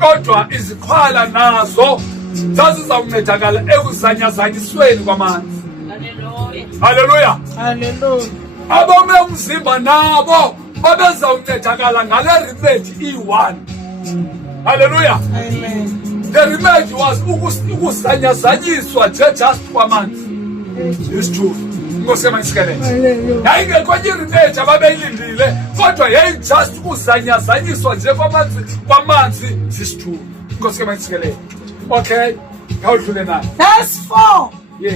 kodwa izikhwala nazo zazizawuncedakala ekuzanyazanyisweni kwamanzi. Haleluya. Hallelujah. Abome umzimba nabo babezawuncedakala ngale remedy iyi-1. Haleluya. Amen. The remedy was ukusanyazanyiswa just kwamanzi. It's true. Inkosi yamasikelele. Hallelujah. Yayingekho enye iremedy ababeyilindile, kodwa yayijust ukuzanyazanyiswa nje kwamanzi. It's true. Inkosi yamasikelele. Okay. Khawudlule na. Verse 4. Yes.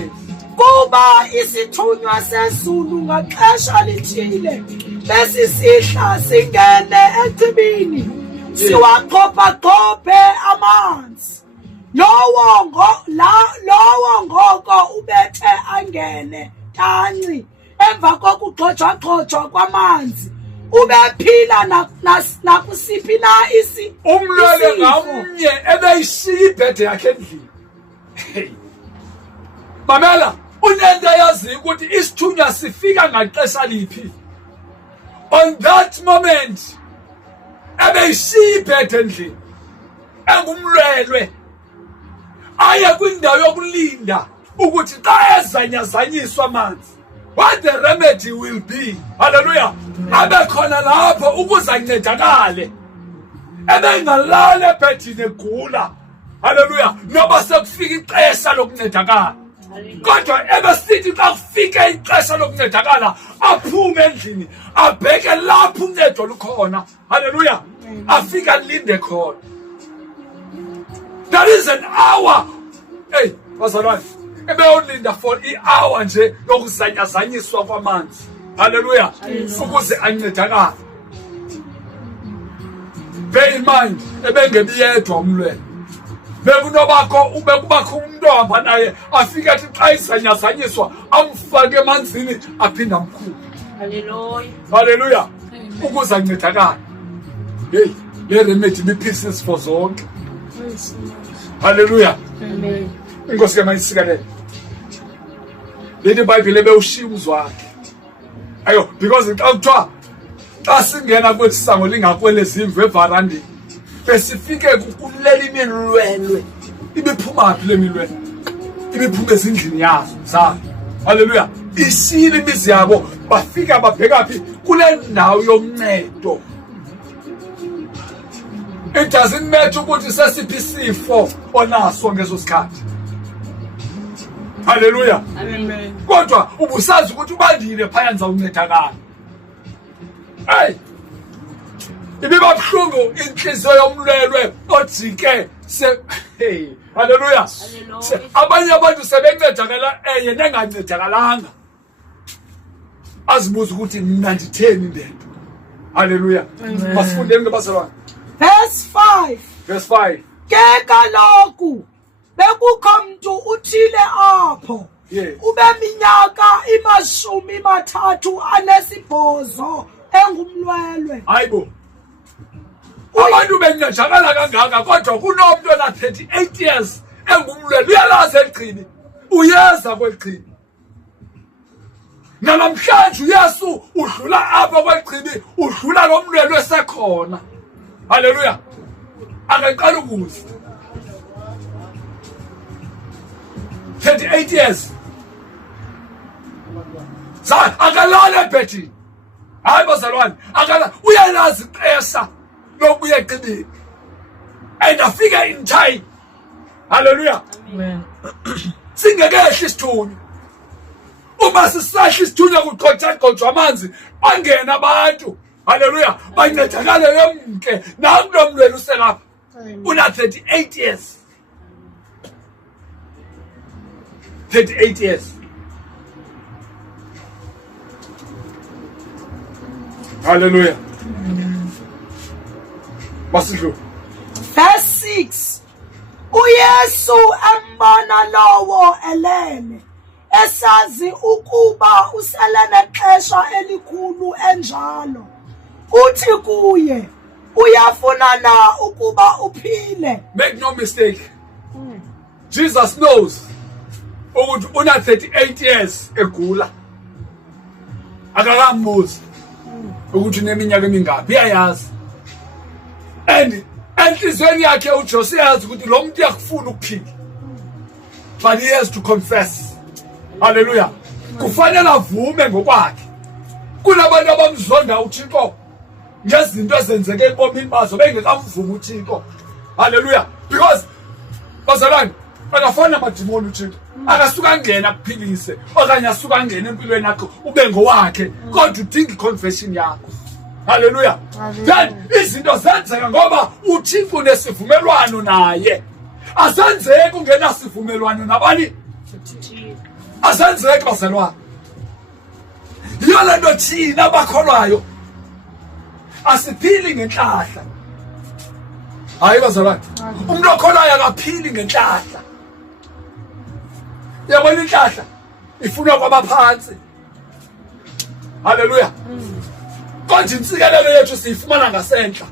Kuba isithunywa sezulu ngaxesha lithile besisihla singene echibini siwaqhopha amanzi. Lowo ngoko ubethe angene tanci emva kokugxojwa kwamanzi ubephila nakusiphi na Umlwele ngamnye ebeyishiya ibhede yakhe endlini. Mamela, unento yazi ukuthi isithunywa sifika ngaxesha liphi. On that moment, ebeyishiya ibhede endlini, engumlwelwe, aye kwindawo yokulinda ukuthi xa ezanyazanyiswa amanzi, what the remedy will be. Hallelujah. Abe khona lapho ukuze ancedakale. Ebengalala ebhedini egula. Hallelujah. Noba sekufika ixesha lokuncedakala. Kodwa ebesithi xa kufike ixesha lokuncedakala aphume endlini abheke lapho uncedo lukhona. Hallelujah. Afike alinde khona. There is an hour. Hey, bazalwane. Ebeyolinda for i-hour nje lokuzanyazanyiswa kwamanzi. Hallelujah. Ukuze ancedakale. Bear in mind, ebengebiyedwa umlwele. Bekubakho umuntu ohamba naye afike athi xa izanyazanyiswa amfake emanzini aphinde amkhuphe. Hallelujah. Hallelujah. Ukuze ancedakale. Hey, le remedy mi-pieces for zonke. Hallelujah. Amen. Inkosi yamasikelele. Leli Bible ebewushiya umzwakhe. Ayo, because xa kuthiwa xa singena kweli sango lingakwelezi imvu evarandini besifike kulela imilwelwe ibiphuma phi le milwelwe ibiphuma ezindlini yazo zayo. Hallelujah. Isile imizi yabo bafika babheka phi kule ndawo yomncedo. It doesn't matter ukuthi sesiphi isifo onaso ngezo sikhathi. Hallelujah. Amen. Kodwa ubusazi ukuthi ubandile phaya nza uncedakala. Hey. Ibibabhlungu inhliziyo yomlwelwe ojike se hey. Hallelujah. Abanye abantu sebencedakala yena engancedakalanga. Azibuza ukuthi mina nditheni ndedwa. Hallelujah. Masifundeni ngabazalwane. Verse 5. Verse 5. Ke kaloku bekukho mntu uthile apho. Yes. Ubeminyaka 38 engumlwelwe. Hayibo. Abantu bencedakala kangaka kodwa kunomuntu ona 38 years engumlwelwe uyalazi eliqhini. Uyeza kweliqhini. Namhlanje uYesu udlula apha kweliqhini, udlula lomlwelwe sekhona. Hallelujah. Akaqala ukuza. 38 years. Akalala ebhedini. Hayi bazalwane, uyalazi ixesha lokubuya eqibini. And afika in time. Hallelujah. Amen. Singekehla isithunywa. Uma sisahla isithunywa kuqoqa amanzi, bangena abantu. Hallelujah. Bancedakale yonke. Nangu nomlwelo uselapha. Una 38 years. 38 years. Hallelujah. Basindlu. Verse 6. uYesu embona lowo elele esazi ukuba uselene xesha elikhulu enjalo. Uthi kuye, uyafuna na ukuba uphile? Make no mistake. Jesus knows ukuthi una 38 years egula. Akakambuzi ukuthi uneminyaka emingaphi, uyayazi. And enhlizweni yakhe uJose yazi ukuthi lo muntu yakufuna ukuphila, but he has to confess. Hallelujah. Kufanele avume ngokwakhe. Kunabantu abamzonda uThixo ngezinto ezenzeke ebomini bazo bengekamvuma uThixo. Hallelujah. Because bazalwane akafana amadimoni uThixo. Akasuka ngena kuphilise okanye asuka ngena empilweni yakho ube ngowakhe, kodwa udinga iconfession yakho. Hallelujah. Then izinto zenzeka ngoba uThixo unesivumelwano naye. Asenzeke ungena sivumelwano nabani? Asenzeke bazalwane. Yona nto thina abakholwayo asiphili ngenhlahla. Hayi bazalwane. Umuntu okholwayo akaphili ngenhlahla. Yabona inhlahla ifuna kwabaphansi. Hallelujah. Konje insikelelo yethu siyifumana ngasenhla.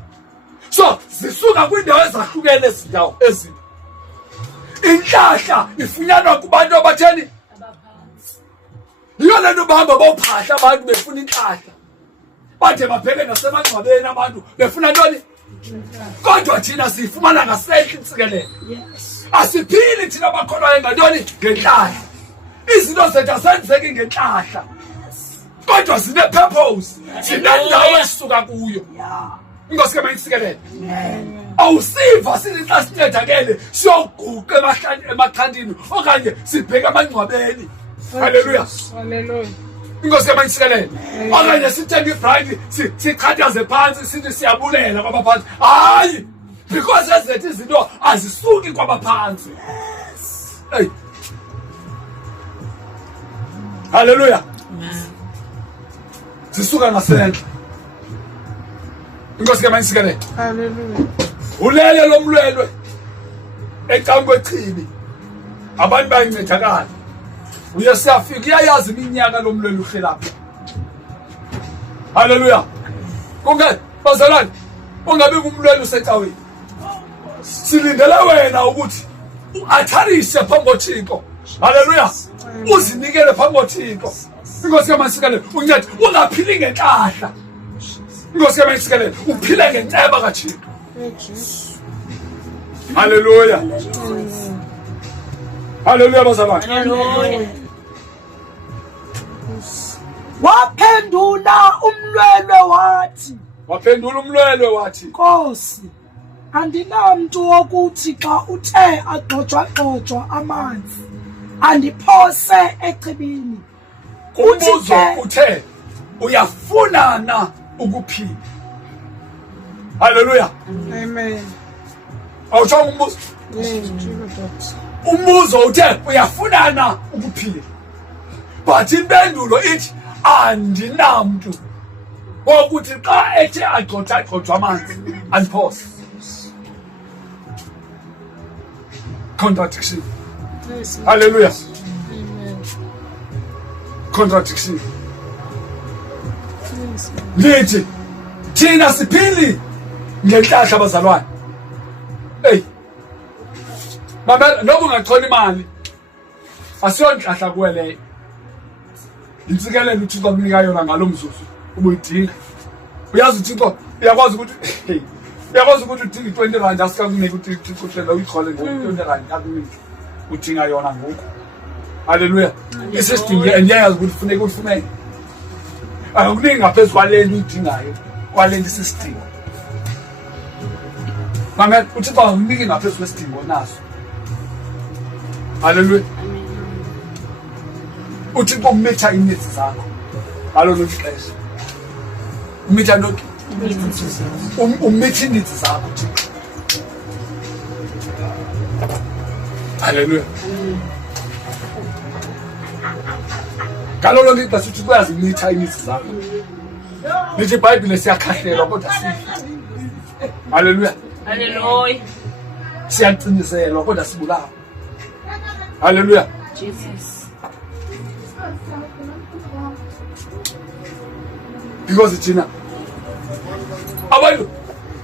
So zisuka kwindawo ezahlukene ezindawo ezinto. Inhlahla ifunyanwa kubantu abatheni abaphansi. Yona nto bahamba bawuphahla abantu befuna inhlahla. Bathe bapheke nasemangcwabeni abantu befuna ntoni? Kodwa thina siyifumana ngasenhla insikelelo. Yes. Asiphili thina abakholwayo ngantoni? Ngenhlahla. Izinto zethu asenzeki ngenhlahla. Kodwa sine purpose. Sinendawo esisuka kuyo. Yeah. Inkosi ke mayisikelele. Awusiva silinhla sincedakele siyoguqa emaqhandini okanye sibheke amangcwabeni. Hallelujah. Hallelujah. Inkosi ke mayisikelele. Okanye sithenge ibride siqhathaze phansi sithi siyabulela kwabaphansi. Hayi. Because ezethu izinto azisuki kwabaphansi. Yes. Hey. Hallelujah. Zisuka ngasenhla. Inkosi ke mayisikelele. Hallelujah. Ulele lomlwelwe eqangwe chibi. Abantu bayincedakala. Uye siyafika iyayazi iminyaka lomlwelwe uhlelapha. Hallelujah. Konke bazalwane ungabe kumlwelwe usecaweni. Silindela wena ukuthi atharise phambi koThixo. Hallelujah. Uzinikele phambi koThixo. Inkosi ke mayisikelele uncede ungaphili ngenhlahla. Inkosi ke mayisikelele uphile ngenceba kaThixo. Hallelujah. Hallelujah bazalwane. Hallelujah. Waphendula umlwelwe wathi, Nkosi, andinamntu wokuthi xa uthe agxojwa amanzi andiphose echibini. Umbuzo uthe uyafuna na ukuphila? Hallelujah. Amen. Awutsho umbuzo. Umbuzo uthe uyafuna na ukuphila? But impendulo ithi andinamntu wokuthi xa ethe agxojwa amanzi andiphose. Contradiction. Hallelujah. Amen. Contradiction. Lithi thina siphili ngenhlahla bazalwane. Hey. Mama noba ungachona imali asiyonhlahla kuwe leyo. Insikelelo uThixo akunika yona ngalomzuzu ubuyidinga. Uyazi uThixo uyakwazi ukuthi udinga 20 rand asikakunika uThixo uhlelo uyichole ngo20 rand akunika. Udinga yona ngoku. Hallelujah. Isidingo endiyazi ukuthi kufuneka ufumene. Akuningi ngaphezulu kwalento uyidingayo kwalento isidingo. Mama uThixo akunika ngaphezulu kwesidingo naso. Hallelujah. Uthixo umitha ineeds zakho. Ngalolu xesha. Umitha lokho. Umitha ineeds zakho Thixo. Hallelujah. Ngalolu xesha uThixo uyazimitha ineeds zakho. Lithi iBhayibhile siyakhahlela kodwa sifi. Hallelujah. Hallelujah. Siyaqiniselwa kodwa sibulawa. Hallelujah. Jesus. Because thina abantu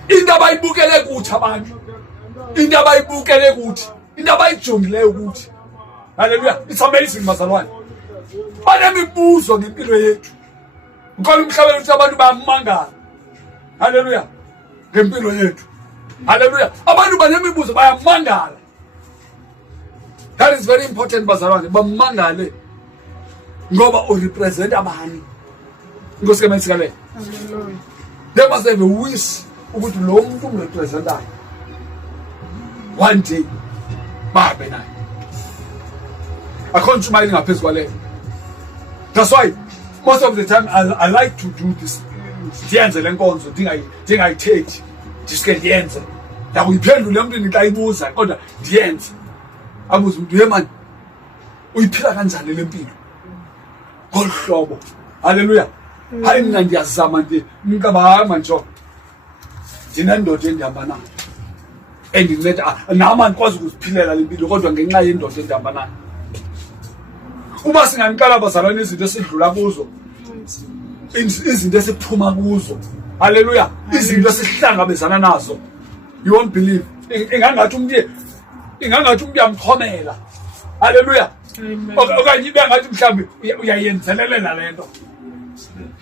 into abayibukele kuthi abantu into abayibukele kuthi into abayijongileyo kuthi. Hallelujah. It's amazing bazalwane. Banemibuzo ngempilo yethu. Ngikho umhlabeni ukuthi abantu bayamangala. Hallelujah. Ngempilo yethu. Hallelujah. Abantu banemibuzo bayamangala. That is very important bazalwane, bamangale ngoba urepresent abani. Inkosi ke mayisikale. Hallelujah. They must have a wish ukuthi lo muntu umrepresentayo one day babe naye. Akho ntshumayeli ngaphezulu kwaleyo. That's why most of the time I like to do this. Ndiyenze lenkonzo ndingayithethi. Ndiske ndiyenze. Yakuyiphendula emntwini xa ibuza kodwa ndiyenze. Abuza umuntu yemani uyiphila kanjani lempilo? Ngolhlobo. Hallelujah. Hayi mina ndiyazama ngicabanga nje. Ndinendoda endihamba nayo. Endinceda nami andikwazi ukuziphilela lempilo kodwa ngenxa yendoda endihamba nayo. Uma singaniqala bazalwane izinto esidlula kuzo, izinto esiphuma kuzo, haleluya, izinto esihlangabezana nazo, you won't believe. Ingangathi umuntu uyamxhomela, haleluya. Okanye ibe ngathi mhlawumbe uyayenzelelela lento.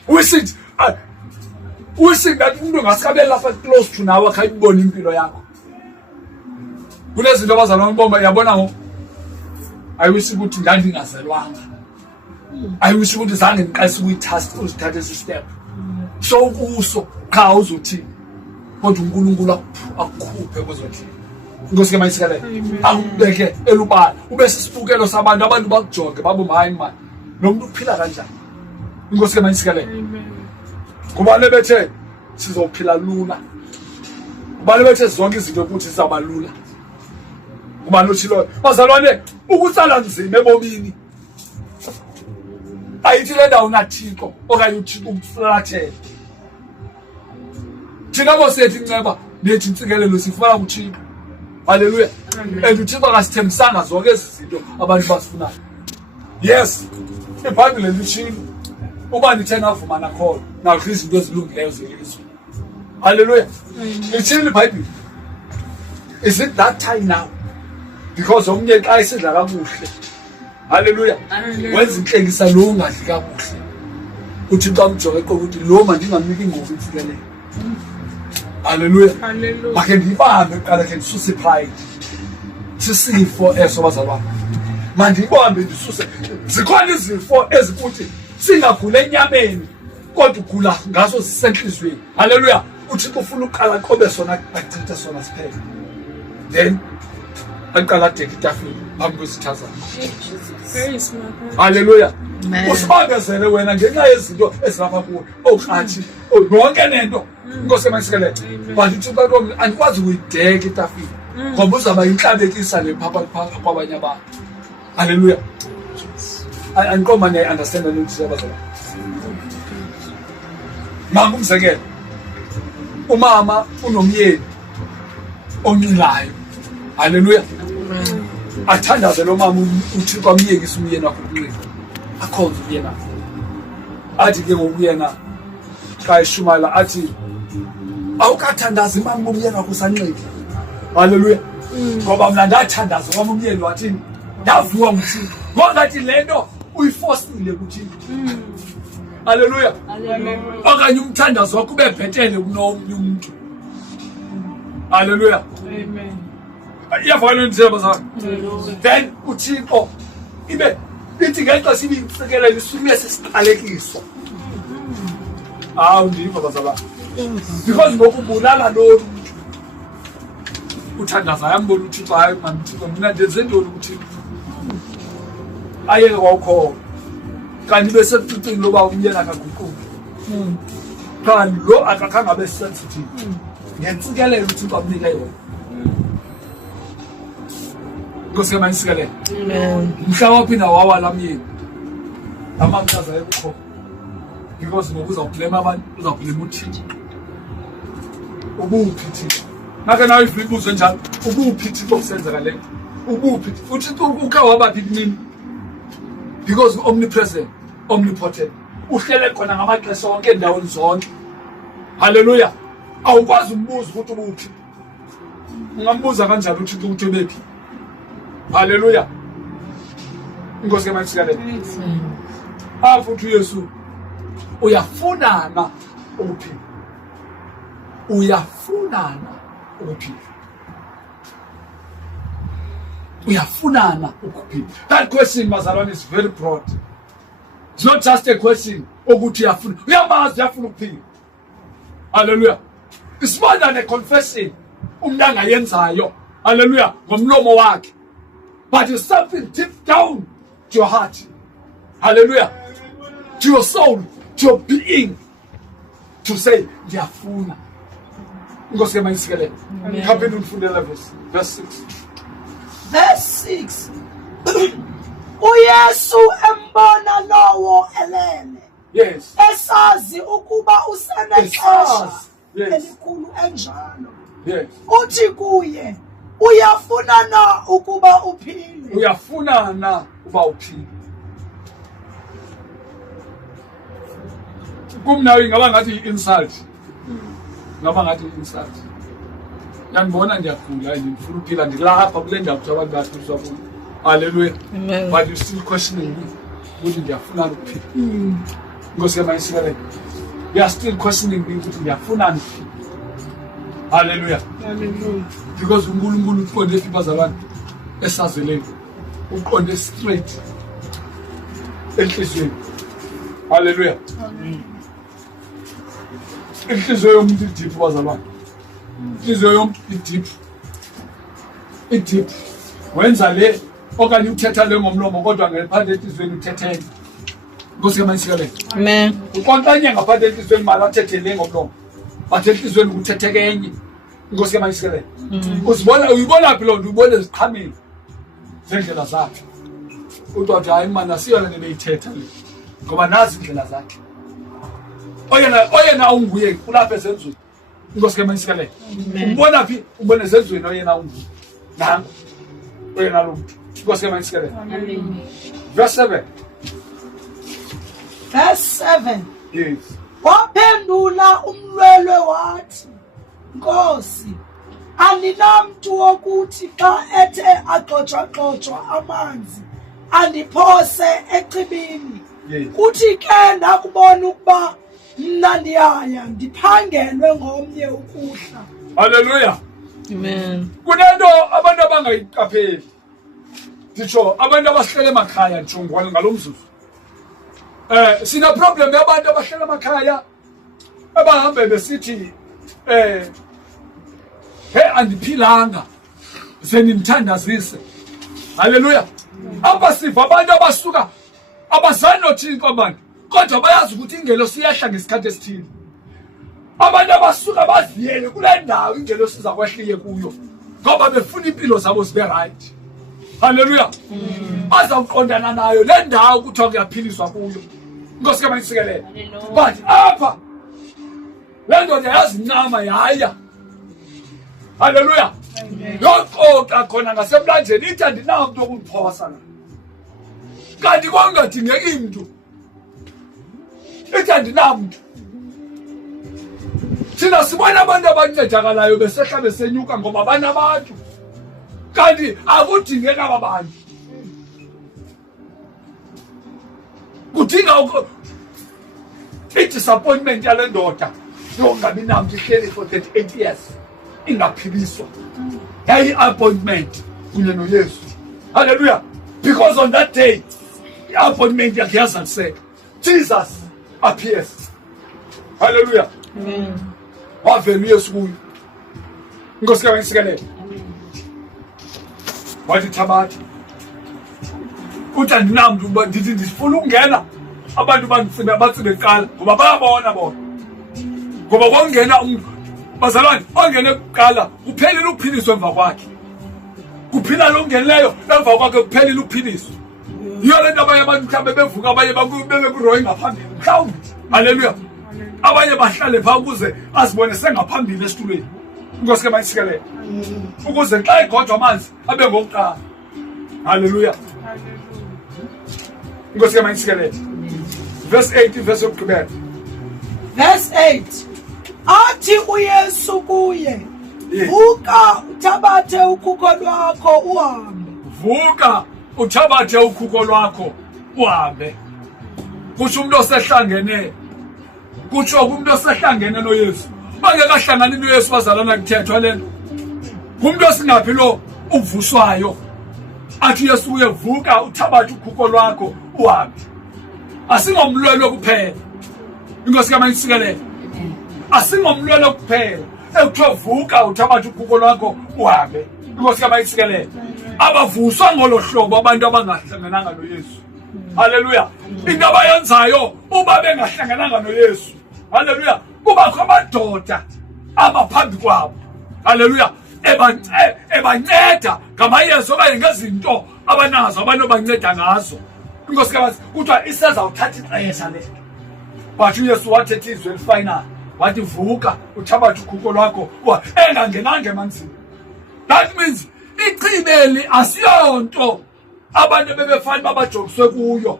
Usithi ngathi umuntu ngasikabe lapha close to nawe akayibona impilo yakho. Kunezinto abazalwane bomba yabona ngo I wish ukuthi ngandingazelwanga. I wish ukuthi zange ngiqalise ukuyithatha uzithathe step. So kuso cha uzothi kodwa uNkulunkulu akukhuphe kwezothi. Inkosi ke mayisikale. Akubeke elubala. Ube sisibukelo sabantu abantu bakujonge babu hayi man. Lo muntu uphila kanjani? Inkosi ke mayisikale. Kubane bethe sizophila lula. Kubane bethe zonke izinto ukuthi zizaba lula. Kubani uthilo bazalwane ukutsala nzima ebomini ayithi le ndawo nathixo okanye uthixo ukuflathela thina bosethi inceba nethi intsikelelo sifuna uthixo. Hallelujah. And uthixo akasithembisanga zonke ezi zinto abantu basifunayo. Yes, iBhayibhile lithini uba nithe navumana khona nakho izinto ezilungileyo zelizwe. Hallelujah. Lithini iBhayibhile? Is it that time now? Because omnye xa isidla kakuhle, haleluya, wenza inhlekisa lo ungadli kakuhle, uthi xa umjonge eqobo uthi lo mandingamniki ingozi intsikelelo. Haleluya. Makhe ndibambe kuqala khe ndisuse pride, sisifo eso bazalwane, mandibambe ndisuse. Zikhona izifo ezikuthi singagula enyameni kodwa ugula ngaso sisenhlizweni. Haleluya. Uthi ufuna uqala qobe sona achithe sona siphele, then aqala deke itafile phambi kwesithaza. Haleluya. Usibambezele wena ngenxa yezinto ezilapha kuwe oqhathi yonke nento. Inkosi emayisikele but uthi kwami andikwazi ukuyideka itafile ngoba uzaba inhlabekisa le phapha kwabanye abantu. Haleluya. Andiqoma ne understand ukuthi siyabazala. Mama umzekelo umama unomyeni omilayo. Haleluya. Athandaze lo mama uthi kwamyekisa umyeni wakhe ukunqina. Akhonza umyeni wakhe. Athi ke ngokuyena xa eshumala athi awukathandazi mama umyeni wakhe usanqina. Haleluya. Ngoba mina ndathandaza kwami umyeni wathini ndavuka ngithini ngokuthi lento uyiforcile ukuthi. Haleluya. Okanye umthandazo wakho ube bhetele kunomnye umuntu. Haleluya. Amen. Iyafana nendaba zakho. Then uthixo ibe ithi ngexesha sibintsikelele isuke sesiqalekiswa. Ndiva bazalwane. Because ngokubulala lo muntu uthandaza yambona uthixo hayi man uthixo mina ndenze ntoni uthixo. Ayeke kwakho kanti bese kucicile loba umyeni akaguquki. Kanti lo akakhange abe sensitive. Ngentsikelelo uthixo amnika yona. Inkosi emayisikele. Mhla waphinda wawala myeni amamchaza ekho because ngokuzawublame abantu uzawublame uthixo. Ubuphi thixo? Ngake nawe ibuzo njalo ubuphi thixo kusenzeka le? Ubuphi uthixo ukha wabaphi kimi? Because omnipresent, omnipotent, uhlele khona ngamaxesha onke endaweni zonke. Haleluya. Awukwazi umbuzo ukuthi ubuphi. Ungambuza kanjalo uthixo ukuthi ubephi. Haleluya. Inkosi emayisikele. Futhi uYesu uyafunana ukuphila. Uyafunana ukuphila? Uyafunana ukuphila? That question, bazalwane, is very broad. It's not just a question ukuthi uyafuna. Uyamazi uyafuna ukuphila. Hallelujah. It's more than a confession umuntu angayenzayo. Hallelujah. Ngomlomo wakhe. But it's something deep down to your heart. Hallelujah. To your soul, to your being, to say ngiyafuna. Inkosi emayisikele. Kaphela ufundela verse 6. Verse 6. uYesu embona lowo elele. Yes. Esazi ukuba usenexesha elikhulu enjalo. Yes. Uthi kuye, uyafuna na ukuba uphile? Uyafuna na ukuba uphile? Kumnayo ingaba ngathi insult. Ngaba ngathi insult. Ngiyabona ngiyagula ngifuna ukuphila ngilapha kule ndawo kuthi abantu bahlutshwa kuyo. Hallelujah. Amen. But you still questioning me. Ukuthi ngiyafuna ukuphila. Ngosi emayisikele. You are still questioning me ukuthi ngiyafuna ukuphila. Hallelujah. Hallelujah. Because uNkulunkulu uqonde ibazalwane esazeleni. Uqonde straight enhlizweni. Hallelujah. Inhliziyo yomuntu idiphu bazalwane. Inhliziyo yomuntu idiphu. Wenza le okanye uthetha le ngomlomo kodwa ngephandle enhlizweni uthethele. Nkosi emayisikele. Amen. Ukontanye ngaphandle enhlizweni mala athethe le ngomlomo. Bathe enhlizweni ukuthetheke enye. Nkosi emayisikele. Uyibona phi lo nto ubone iziqhamile zendlela zakhe. Uthi hayi mana asiyona le beyithetha le. Ngoba nazi indlela zakhe. Oyena unguye ulapha ezenzweni. Inkosi emayisikele. Ubona phi? Ubone ezenzweni oyena unguye. Nangu. Oyena lo muntu. Inkosi emayisikele. Verse 7. Verse 7. Yes. Waphendula umlwelwe wathi, Nkosi, andinamntu wokuthi xa ethe agxotshwa amanzi andiphose echibini. Yes. Kuthi ke ndakubona ukuba mna ndiyaya ndiphangelwe ngomnye ukuhla. Hallelujah. Amen. Kunento abantu abangayiqapheli. Nditsho abantu abahlele emakhaya njengwana ngalomzuzu. Sina problem yabantu abahlele emakhaya abahambe besithi andiphilanga senimthandazise. Hallelujah. Apha siva abantu abasuka abazani noThixo abantu kodwa bayazi ukuthi ingelo siyahla ngesikhathi esithile. Abantu abasuka baziyele kule ndawo ingelo siza kwehliye kuyo ngoba befuna impilo zabo zibe right. Hallelujah. Bazawuqondana nayo le ndawo kuthiwa kuyaphiliswa kuyo. Inkosi emayisikele. But apha le ndoda yazincama yaya. Hallelujah. Yoxoxa khona ngasemlanjeni ithi andinamntu okundiphosa la. Kanti kwangadingeki mntu. Ithi andinamntu. Thina sibona abantu abancedakalayo besehla besenyuka ngoba banabantu. Kanti akudingeka ababantu. Kudinga i-disappointment yale ndoda yongabi namntu ihleli for 38 years ingaphiliswa. Yayi-appointment kunye noYesu. Hallelujah. Because on that day i-appointment yakhe yazaliseka. Jesus appears. Hallelujah. Amen. Wavela uYesu kuyo. Inkosi kaMasikelele. Wathi Thabatha. Uthi andinamntu ndithi ndifuna ukungena abantu batsibe kuqala ngoba bayabona bona. Ngoba kwangena umuntu bazalwane ongene kuqala kuphelile ukuphiliswa emva kwakhe. Kuphila lo ngenileyo emva kwakhe kuphelile ukuphiliswa. Yiyo lento abanye abantu mhlawumbe bevuka abanye bebe kuroyi ngaphambili mhlawumbe. Hallelujah. Abanye bahlale pha ukuze azibone sengaphambili esitulweni. Inkosi kaMasikelele. Ukuze xa egodwa amanzi abe ngokuqala. Hallelujah. Inkosi kaMasikelele. Verse 8 verse yokugqibela. Verse 8. Athi uYesu kuye, vuka uthabathe ukhuko lwakho uhambe. Vuka uthabathe ukhuko lwakho uhambe. Kutsho umuntu osehlangene. Kutsho umuntu osehlangene noYesu. Bangekahlangani noYesu bazalana kuthethwa lento. Ngumuntu osingaphi lo uvuswayo athi uYesu uyevuka uthabathe ukhuko lwakho uhambe. Asingomlwelo kuphela. Inkosi kaMasikelele. Asingomlwelo kuphela. Ekuthiwa vuka uthabathe ukhuko lwakho uhambe. Inkosi kaMasikelele. Abavuswa ngolo hlobo abantu abangahlangananga noYesu. Haleluya. Into abayenzayo uba bengahlangananga noYesu. Haleluya. Kubakho amadoda abaphambi kwabo. Haleluya. Ebanceda ngamayeza okanye ngezinto abanazo abantu banceda ngazo. Inkosi kaMasikelele kuthiwa isezawuthatha ixesha le. But uYesu wathetha izwi elifayinayo. Wathi vuka uthabathe ukhuko lwakho engangenanga emanzini. That means ichibeli asiyonto abantu bebefana babajokiswe kuyo.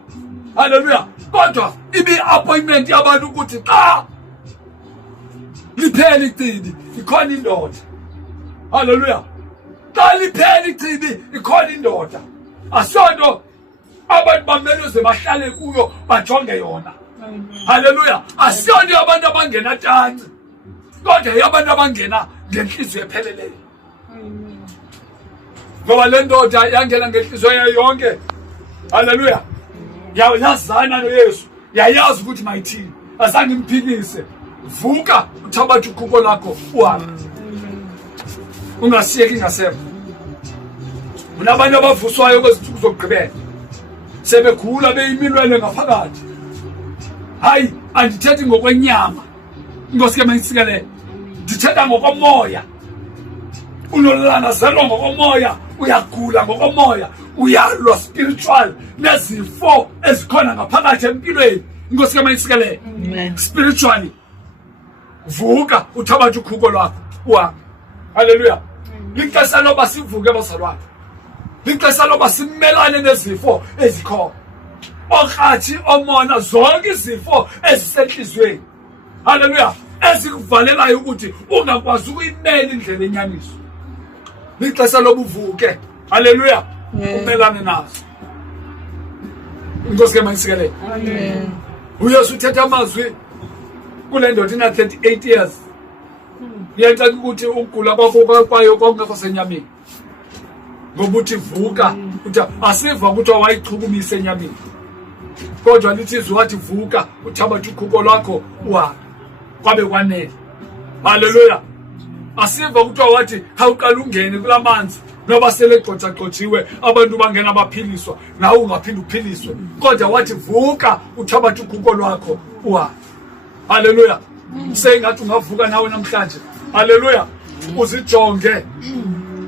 Haleluya. Kodwa ibi-appointment yabantu ukuthi xa liphela ichibi ikhona indoda. Haleluya. Xa liphela ichibi ikhona indoda. Asiyonto abantu bamele bahlale kuyo bajonge yona. Haleluya. Asiyonto abantu abangena tanci. Kodwa abantu abangena ngenhliziyo epheleleyo. Ngoba le ndoda yangena ngenhliziyo yayo yonke. Haleluya. Yazana noYesu. Yayazi ukuthi mayithini. Azange imphikise. Vuka uthabathe ukhuko lakho uhambe. Ungasiyeki ngasemva. Unabantu abavuswayo kwezinsuku zokugqibela. Sebekhula beyimilwele ngaphakathi. Hayi, andithethi ngokwenyama. Inkosi kaMasikelele. Ndithetha ngokomoya. Unolangazelwa ngokomoya, uyagula ngokomoya, uyalwa spiritual nezifo ezikhona ngaphakathi empilweni. Inkosi kaMasikelele. Spiritually. Vuka uthabathe ukhuko lwakho uhambe. Haleluya. Lixesha loba sivuke bazalwane. Lixesha loba simelane nezifo ezikhona. Okhathi omona zonke izifo ezisenhlizweni. Haleluya. Ezikuvalelayo ukuthi ungakwazi ukuyimela indlela enyaniso. Lixesha loba uvuke. Haleluya. Umelane nazo. Inkosi kaMasikelele. Amen. uYesu uthetha amazwi kule ndoda ina 38 years. Yenza ukuthi ukugula kwakho kwayo konke kwasenyameni. Ngoba uthi vuka, uthi asiva ukuthi wayichukumisa enyameni. Kodwa lithi izwi wathi vuka uthabathe ukhuko lwakho uhambe. Kwabe kwanele. Haleluya. Asiva ukuthi wathi awuqala ungene kulamanzi noba sele gxotha-gxothiwe abantu bangena baphiliswa nawe ungaphinde uphiliswe. Kodwa wathi vuka uthabathe ukhuko lwakho uhambe. Haleluya. Sengathi ungavuka nawe namhlanje. Haleluya. Uzijonge.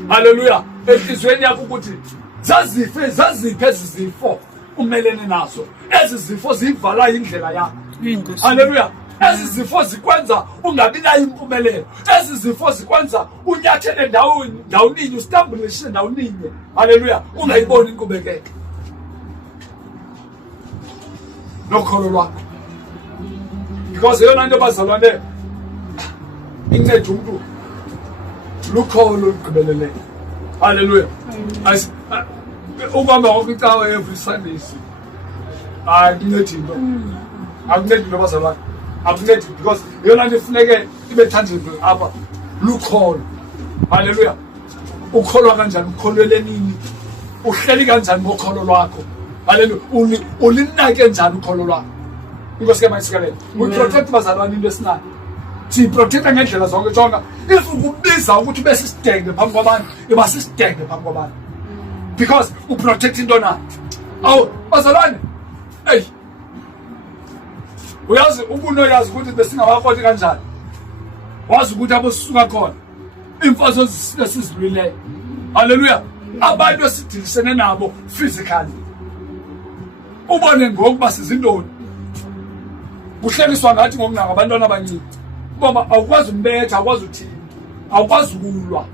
Haleluya. Enhlizweni yakho ukuthi zaziphi ezizifo umelene nazo. Ezi zifo zivala indlela yakho. Haleluya. Ezi zifo zikwenza ungabi nayo impumelelo. Ezi zifo zikwenza unyathele ndawuninye, ustambulishe ndawuninye. Haleluya. Ungayiboni inkqubekeko nokholo lwakho. Because yona nto bazalwane incede umuntu lukholo olugqibeleleyo. Haleluya. Ukuhamba konke icawa every Sunday akuncedi into. Akuncedi into bazalwane. Akuncedi because yona nto ifuneke ibe tangible apha lukholo. Haleluya. Ukholwa kanjani? Ukholwele nini? Uhleli kanjani ngokholo lwakho? Haleluya. Ulinake njani ukholo lwakho? Inkosi kaMasikelele. Uprotect bazalwane into esinayo. Siprotecta ngendlela zonke jonga. If ukubiza ukuthi bese sidenge phambi kwabantu, iba sisidenge phambi kwabantu. Because uprotect into na. Awu bazalwane. Hey. Uyazi ubunoyazi ukuthi besingabakhothi kanjani. Wazi ukuthi abosisuka khona. Imfazo esizilwileyo. Haleluya. Abantu esidilisene nabo physically. Ubone ngokuba sizindoni. Kuhleliswa ngathi ngokunaka abantwana abancane. Ngoba awukwazi umbetha, awukwazi uthini. Awukwazi ukulwa.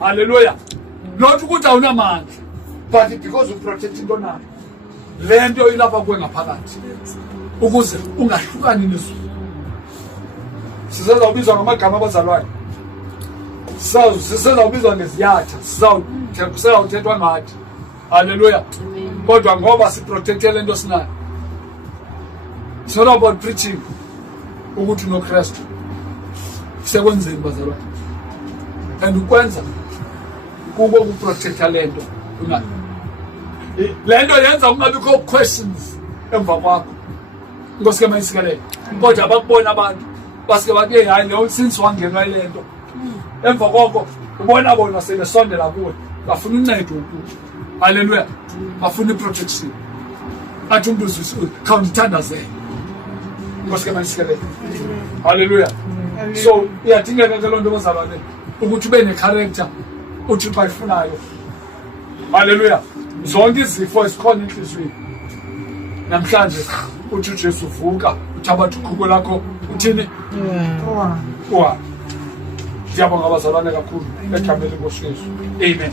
Haleluya. Not ukuthi awunamandla, but because you protect into nayo. Le nto ilapha kuwe ngaphakathi. Ukuze ungahlukani nezulu. Sizawubizwa ngamagama abazalwane. Sizawubizwa ngeziyatha. Sizawuthethwa ngathi. Haleluya. Kodwa ngoba siprotecte le nto sinayo. It's not about preaching ukuthi unoKristu. Sekwenzeni bazalwane. And ukwenza kuko ukuprotecta lento ungazi lento yenza ungabikho questions emva kwakho Nkosi ke mayisikele kodwa bakubona abantu basike bathi hayi lo since wangenwa ilento emva koko ubona bona sebesondela kuwe bafuna uncedo ukuthi haleluya bafuna iprotection athi umuntu uzwisa khawundithandazele Nkosi ke mayisikele haleluya so iyadingeka ke lonto bazalwane ukuthi ube necharacter uthi bayifunayo haleluya zonke izifo esikhona enhlizweni namhlanje uthi uJesu vuka uthabatha ukhubo lakho uthini wa siyabonga abazalwane kakhulu egameni lenkosi Yesu amen